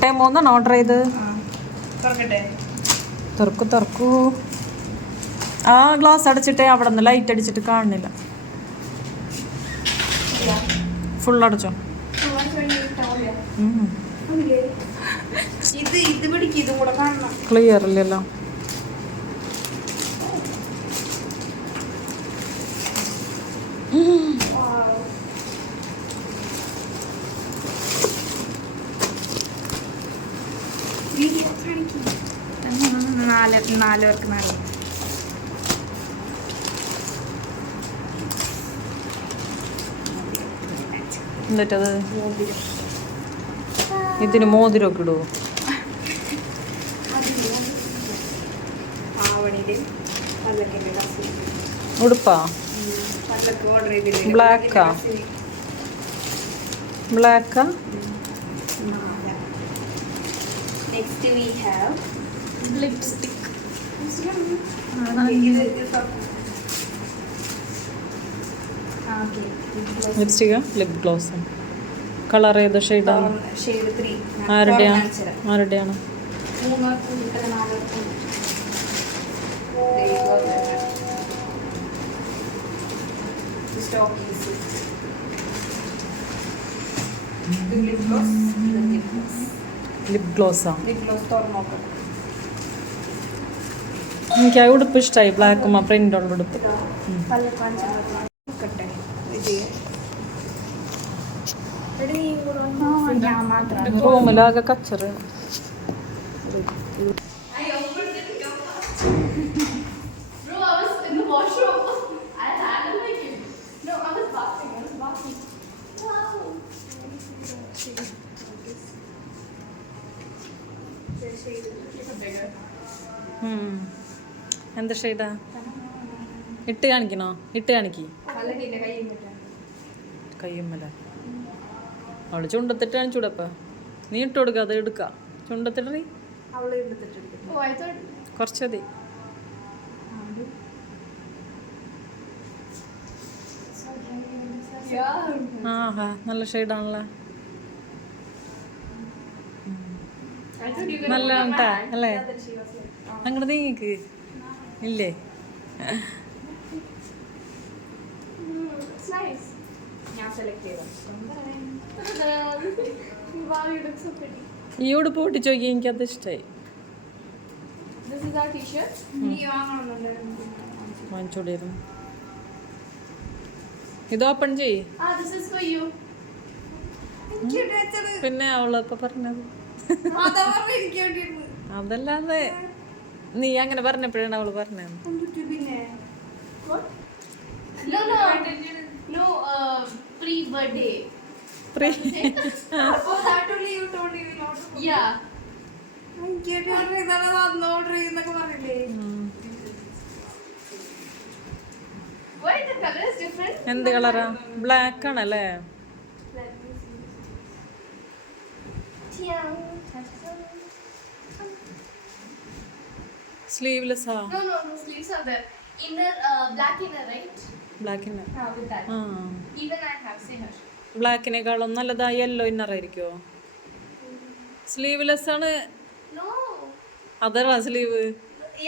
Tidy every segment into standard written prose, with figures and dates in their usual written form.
ടൈമോന്നാണ് ഓർഡർ ചെയ്ത്. തുറക്കൂ. ആ ഗ്ലാസ് അടച്ചിട്ടേ അവിടെ നിന്ന് ലൈറ്റ് അടിച്ചിട്ട് കാണുന്നില്ല. ഫുൾ അടച്ചോ? ക്ലിയർ ഇല്ലല്ലോ. നാല് പേർക്ക് നാല്. എന്നിട്ടത് ഇതിന് മോതിരമൊക്കെ ഇടുവോ? ഉടുപ്പാ? ബ്ലാക്കാ? Next we have lipstick. ലിപ്സ്റ്റിക്കാ? Lip gloss. കളർ ഏത് ഷെയ്ഡാണ്? ആരുടെയാണ്? ലിപ് ഗ്ലോസാ? എനിക്ക് ആ ഉടുപ്പ് ഇഷ്ടമായി. ബ്ലാക്കും ആ പ്രിൻ്റുള്ള ഉടുപ്പ്. റൂമിലാകെ കച്ചറ്. എന്താ ഷെയ്ഡാ? ഇട്ട് കാണിക്കണോ? കയ്യുമ്മല അവള് ചുണ്ടത്തിട്ട് കാണിച്ചൂടപ്പ. നീ ഇട്ട് കൊടുക്ക. അത് എടുക്ക. ചുണ്ടത്തിട്ട് കുറച്ചതി. ആഹാ, നല്ല ഷെയ്ഡാണല്ലോ. നല്ല ഉണ്ടാ അല്ലേ? അങ്ങോട്ട് നീക്ക് ഇല്ലേ? ഈ ഉടുപ്പ് പൊട്ടിച്ച് നോക്കി. എനിക്കത് ഇഷ്ടമായി. വാങ്ങിച്ചോടിയിരുന്നു. ഇത് ഓപ്പൺ ചെയ്യ്. പിന്നെ അവളിപ്പോ പറഞ്ഞത് അതല്ലാതെ നീ അങ്ങനെ പറഞ്ഞപ്പോഴാണ് അവള് പറഞ്ഞത്. എന്ത് കളറാ? ബ്ലാക്ക് ആണല്ലേ? സ്ലീവ്ലെസ്സാ? Sleeves are the inner black inner, right? Black inner. With that. Even I have seen her. ബ്ലാക്കിനേക്കാളും നല്ലതാ യെല്ലോ ഇന്നർ ആയിരിക്കോ? സ്ലീവ്ലെസ് ആണ്. No. അതല്ല sleeve.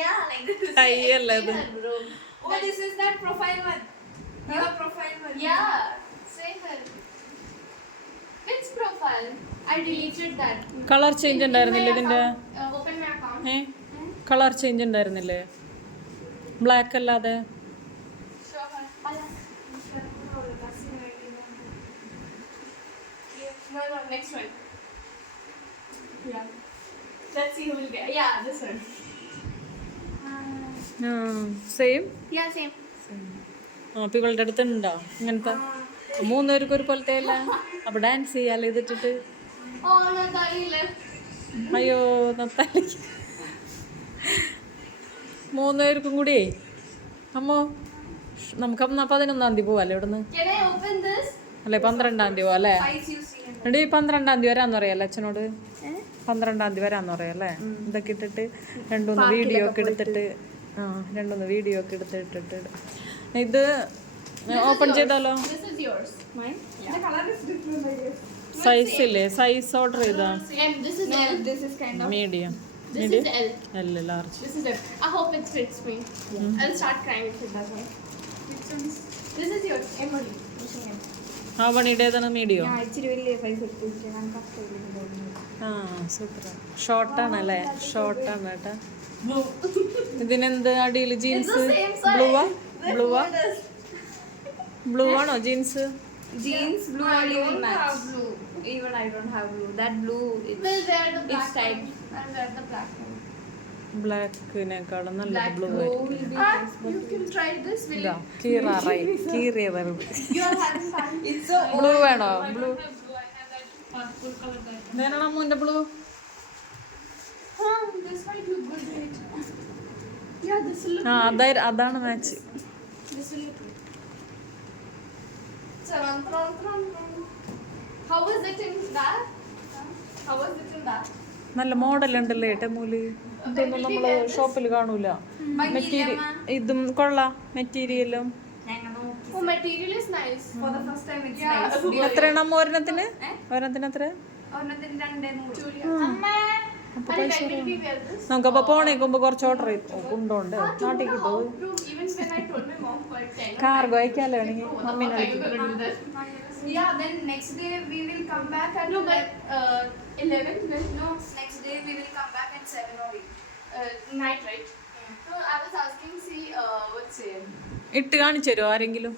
Yeah, like this. Tie അല്ലേ ഇത്? Oh, this is that profile one. Your profile one. Yeah, same one. Which profile? I deleted that. Colour change ഉണ്ടായിരുന്നില്ലേ ഇതിന്റെ? Open my account. Colour change ഉണ്ടായിരുന്നില്ലേ ബ്ലാക്ക് അല്ലാതെ? No, next one. Yeah. Let's see who will get. Yeah, this one. Same? Yeah, same. അപ്പൊ ഇവളുടെ അടുത്ത് ഉണ്ടോ ഇങ്ങനത്തെ? മൂന്നുപേർക്ക് ഒരു പോലത്തെ അല്ല. അപ്പൊ ഡാൻസ് ചെയ്യാലോ ഇതിട്ടിട്ട്. അയ്യോ നത്താലിക്ക് മൂന്നുപേർക്കും കൂടി അമ്മോ. നമുക്ക് 11-ാം തീയതി പോവല്ലേ ഇവിടുന്ന്? അല്ലേ 12-ാം തീയതി പോവാ അല്ലേ? എടീ 12-ാം തീയതി വരാന്ന് പറയാല്ലേ അച്ഛനോട്? 12-ാം തീയതി വരാന്ന് പറയാല്ലേ? ഇതൊക്കെ ഇട്ടിട്ട് രണ്ടൂന്ന് വീഡിയോ ഒക്കെ എടുത്തിട്ട് ഇത് ഓപ്പൺ ചെയ്താലോ? സൈസ് ഇല്ലേ? സൈസ് ഓർഡർ ചെയ്താ? And this is L. This is kind of. Medium. This is L. അല്ല large. This is L. I hope it fits me. I'll start crying if it doesn't. This is yours, Emily. ആ പണിയുടെ ഏതാണ്? മീഡിയം. ഞാൻ ഇച്ചിരി വലിയ സൈസ് എടുത്തിട്ട് ഞാൻ കഷ്ടം. ആ സൂപ്പർ. ഷോർട്ടാണ് അല്ലേ? ഷോർട്ടാണ് കേട്ടാ. ഇതിനെന്ത് അടിയിൽ ജീൻസ്? ബ്ലൂവാ? ബ്ലൂവാ? ബ്ലൂ ആണോ jeans? Jeans blue I only will don't match. have blue. Even I don't have blue. That blue is. We'll wear the black It's tight. one. I'll wear the black one. ബ്ലാക്കിനേക്കാളും നല്ലത് ബ്ലൂ Blue ആയിരിക്കും. will be Ah, nice. you can try this. Will ഇതാ you? കീറാറായി. കീറിയതാണ്. You are having fun. It's so blue വേണോ? I blue don't have blue. I have that full color that. വേണോ അമ്മൂന്റെ blue? This might look good, right? Yeah, this will look ആ good. അതാണ് match. This will look good. Tron, tron, tron, tron. How was it in that? How was it in that? നല്ല മോഡൽ ഉണ്ടല്ലേ ടെമൂല്. ഇതൊന്നും നമ്മള് ഷോപ്പിൽ കാണൂല. മെറ്റീരിയൽ ഇതും കൊള്ളാം. മെറ്റീരിയലും Oh, material is nice. For the first time it's Yeah. nice. എത്രയാണ് അമ്മ ഒരെണ്ണത്തിന്? ഒരെണ്ണത്തിന് എത്ര? ഒരെണ്ണത്തിന് 200. അപ്പൊ Are you പൈസ going to wear this? നമുക്കപ്പോ പോണേക്കുമ്പോ കുറച്ച് ഓർഡർ ചെയ്തു കൊണ്ടോണ്ട് നാട്ടിൽ How? കിട്ടും. Bro, even when I told my mom for 10. കാർഗോ അയക്കാലോ വേണമെങ്കിൽ മമ്മീനെ Are you വിളിക്കും. going to do this? Yeah, then next day we will come back at No, but 11 will no, next day we will come back at 7 or 8. night, right? No, I was asking, see, what's it? ഇട്ട് കാണിച്ചു തരുമോ ആരെങ്കിലും?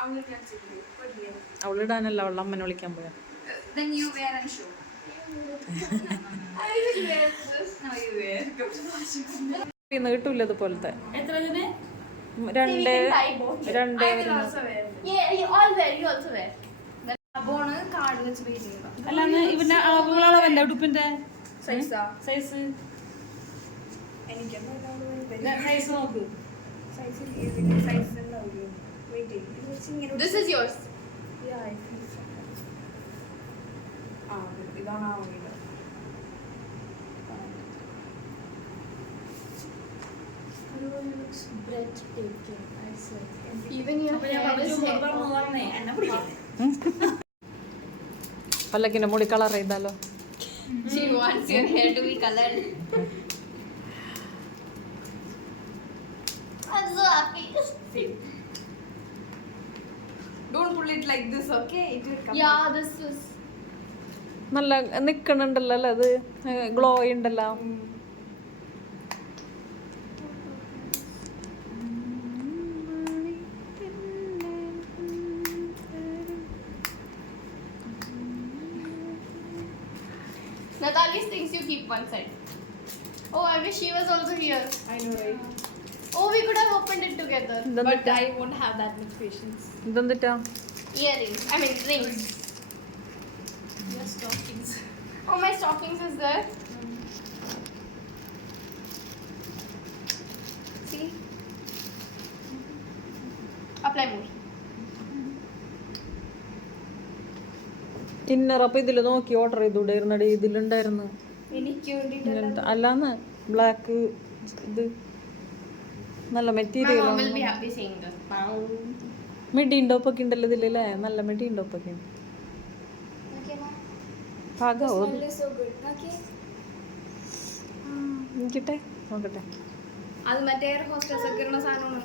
I will consider it. Good deal. അവളിടാനല്ല അവളുടെ അമ്മനെ വിളിക്കാൻ പോയാ. Then you wear and show. I will wear this. No, you wear. ഇന്ന് കിട്ടൂല ഇതുപോലത്തെ. See, രണ്ട് we can tie both. രണ്ട് I will also wear. Yeah, you all wear, you also wear. അപ്പോണ് കാർഡ് വെച്ച് പേ ചെയ്യുക. അല്ലാന്ന് ഇവന്റെ അളവുകളവല്ല ഉടുപ്പിന്റെ സൈസാ സൈസ് എനിക്കൊന്നും സൈസ് നോക്ക്. സൈസ് സൈസ് ഉണ്ടാവില്ല. വെയിറ്റ് ചെയ്യും. This is yours. ഇതാണ് ആ വഴിയിൽ. Looks breathtaking, I swear. Even your അപ്പൊ ഞാൻ hair പറഞ്ഞു is hair. പറഞ്ഞേ എന്നെ പിടിക്കട്ടെ. പല്ലക്കിന്റെ മുടി കളർ ചെയ്താലോ? She wants your hair to be colored. I'm so happy. Don't pull it like this, okay? It will come. Yeah, this is. നല്ല നിക്കണുണ്ടല്ലോ അല്ലേ? അത് ഗ്ലോ ഉണ്ടല്ലോ. Natali's things you keep one side. Oh, I wish she was also here. I know, right? Oh, we could have opened it together. But I won't have that much patience. ഇതെന്തിട്ടാ? Earrings. I mean, rings. Your stockings. Oh, my stockings is there. See? Apply more. Inner അപ്പൊ ഇതില് നോക്കി ഓർഡർ ചെയ്തൂടായിരുന്നടി? ഇതിലുണ്ടായിരുന്നു. എനിക്ക് വേണ്ടിട്ട് ഇങ്ങനത്തെ അല്ലാന്ന് ബ്ലാക്ക് ഇത് നല്ല My material mom will be happy seeing this. മിഡിയും ടോപ്പൊക്കെ ഉണ്ടല്ലോ ഇതിലല്ലേ? നല്ല മിഡിയും ടോപ്പൊക്കെ ഉണ്ട്. Okay, ma'am. പാകാവോ? Smell is so good. Okay. നോക്കട്ടെ നോക്കട്ടെ. അത് മറ്റേ എയർ ഹോസ്റ്റസ് ഒക്കെ ഉള്ള സാധനമാണ്.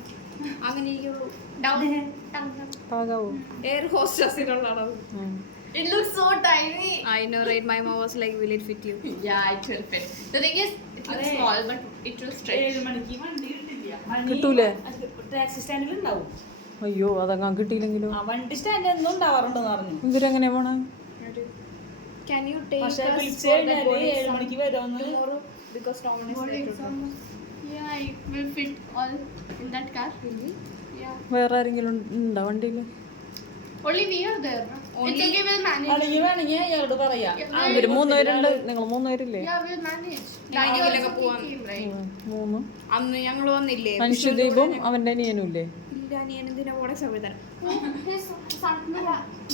അങ്ങനെ ഇരിക്കുള്ളൂ. Down. Down, down. പാകാവോ? എയർ ഹോസ്റ്റസിനുള്ള അളവ്. It looks so tiny. I know, right? My mom was like, will it fit you? Yeah, it will fit. The thing is, it looks Arey. small, but it will stretch. 7 മണിക്ക് വണ്ടി കിട്ടില്ല. കിട്ടൂലേ? ടാക്സി സ്റ്റാൻഡിൽ ഉണ്ടാവും. അയ്യോ അതങ്ങാ കിട്ടിയില്ലെങ്കിലോ? ആ വണ്ടി സ്റ്റാൻഡ് എന്നും ഉണ്ടാവാറുണ്ടെന്ന് പറഞ്ഞു. ഇവരെങ്ങനെയാ പോണേ? Can you take പക്ഷെ us വിളിച്ചു for that കഴിഞ്ഞാല് board 7 exam മണിക്ക് വരുമെന്ന്. tomorrow? Because Tom is Board there exam. Yeah, it will fit all in that car. Yeah. വേറെ ആരെങ്കിലും ഉണ്ടോ വണ്ടിയില്? Only we are there. It's okay, we'll manage. അല്ലെങ്കിൽ വേണമെങ്കിൽ അയാളോട് പറയാം. ഇവര് 3 പേരുണ്ട്. നിങ്ങൾ 3 പേരില്ലേ? Yeah, we'll manage. ഞങ്ങളിലൊക്കെ also പോവാം. came, right? 3. അന്ന് ഞങ്ങൾ വന്നില്ലേ? മനുഷ്യദീപും അവന്റെ അനിയനും ഇല്ലേ? ഇല്ല, അനിയൻ എന്തിനാ ബോർഡ് എക്സാം എഴുതാൻ? His son.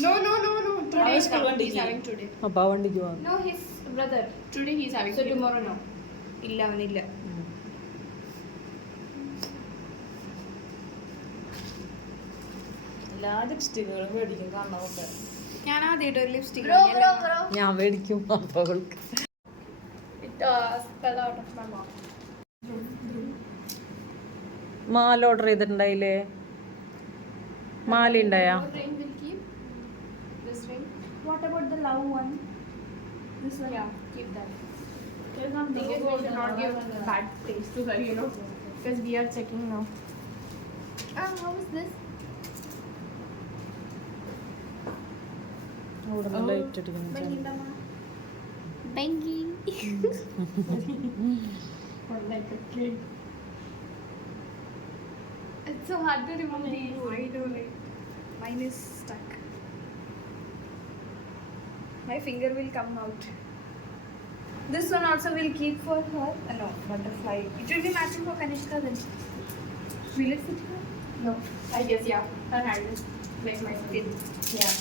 No, no, no, no. Today Our he's school coming. one He's day. having today. അപ്പൊ ആ വണ്ടിക്ക് പോവാം. No, his brother. Today he's having. So tomorrow no. ഇല്ല, അവനില്ല. എല്ലാ ലിപ്സ്റ്റിക്കുകളും മേടിക്കും കാണാമൊക്കെ. ഞാൻ ആദ്യമായിട്ട് ഒരു ലിപ്സ്റ്റിക് Bro, bro, bro. ഞാൻ മേടിക്കും അപ്പൊ അവൾക്ക് It fell out of my mouth. മാല ഓർഡർ ചെയ്തിട്ടുണ്ടായില്ലേ? മാല ഉണ്ടായാ? What ring will keep? This ring? What about the love one? This one? Yeah, keep that. There's not Thing is, we should not give bad taste to her, you know, because we are checking now. How is this? അവിടെ ലൈറ്റ് അടിക്കുന്നു. Bengi. Or like a kid. It's so hard to remember these. I know, right? Mine is stuck. My finger will come out. This one also will keep for her. No, butterfly. It will be matching for Kanishka then. Will it fit her? No, I guess yeah. Her hand is like my skin. Yeah.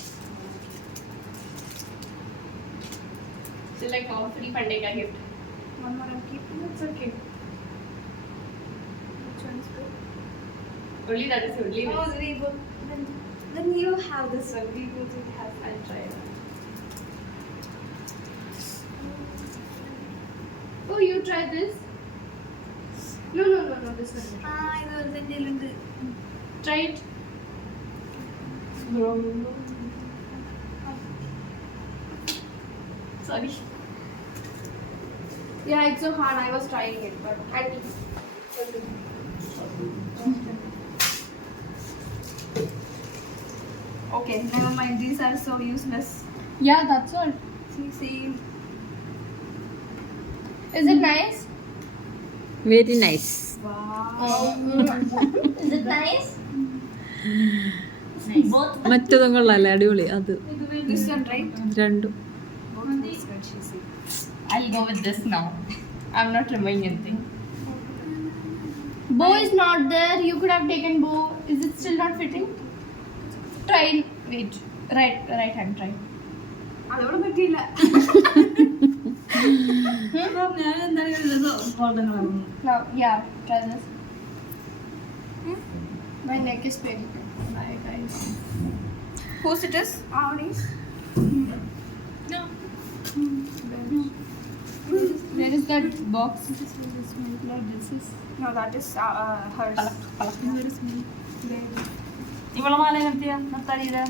So like how free Pandey ka gift. One more I'm keeping. It's okay. Which one is good? Only that is only. Oh, we both. Then you have this one. We both will have. I'll try it. Oh, you try this? No, this one. ഇത് എന്തെങ്കിലും Try it. Sorry. Yeah, it's so hard. I was trying it, but Andy. Okay, never mind. These are so useless. Yeah, that's all. See. Is it nice? Very nice. Is it nice? മറ്റതും കൊള്ളാല്ലേ? അടിപൊളി. അത് This one, right? രണ്ടും. Both looks good, she see. I'll go with this now. I'm not remembering anything. Bow is not there. You could have taken bow. Is it still not fitting? Try. Wait. Right hand. Try. അതോട് പറ്റിയില്ല. ഞാൻ എന്തായാലും ഗോൾഡൻ പറഞ്ഞു. Now, yeah. Try this. My neck is paining. Bye, guys. Whose it is? Avani's. No. Where is that box? No, that is hers. ഇവളെ മാല എങ്ങനത്തെയാ? നത്താലിയുടെ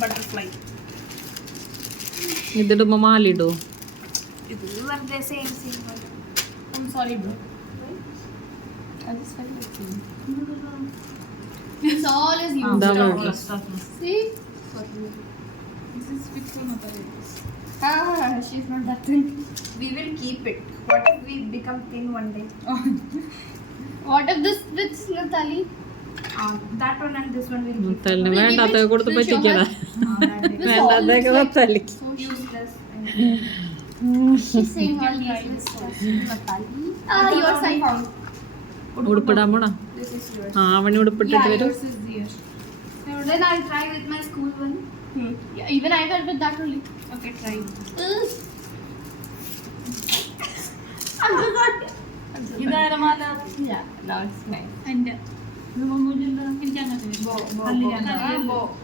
ബട്ടർഫ്ലൈ. ഇതിടുമ്പോ മാലിടോ? ഇത് വെറുതെ same. I'm sorry, bro. I just felt like saying. This all is used. Double. See? This is fit for Natalia. She's not that thin. We will keep it. What if we become thin one day? What if this fits Natali? That one and this one will keep. നത്താലിന് വേണ്ടാത്തൊക്കെ കൊടുത്ത് പറ്റിക്കടാ. വേണ്ടാത്തൊക്കെ നത്താലിക്ക്. Useless. She's saying all useless stuff. Natali. Yours I found. ഉടുപ്പിടാൻ പോണോ? This is yours. ആ അവണി ഉടുപ്പിട്ടിട്ട് വരും. yours is there. Then I'll try with my school one. Yeah, even I felt with that only. Okay, try. I'm so sorry. ഇതാര മാല? Yeah, now it's nice. എൻ്റെ ഇതൊന്നുമില്ല. എനിക്ക് അങ്ങനെ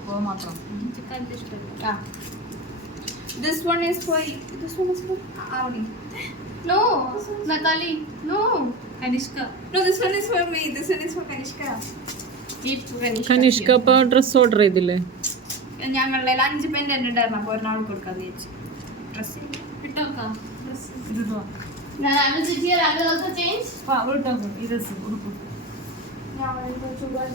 ബോ മാത്രം. Ah. This one is for Avani. No, Natali. No. Kanishka. No, this one is for me. This one is for Kanishka. Keep Kanishka. Kanishka അപ്പൊ dress order ചെയ്തില്ലേ? ഞങ്ങളുടെ 5 പെന്റ് എൻ്റെ ഉണ്ടായിരുന്നു. അപ്പോൾ ഒരാൾ കൊടുക്കാതെ വെച്ച് ഡ്രസ് ഇട്ടോക്കാം. ഇതിടുവാ. Now I will sit here. I will also change. ഇട്ടോക്കും. ഈ ഡ്രസ് ഉടുപ്പ്. ഞാൻ ചൂടാൻ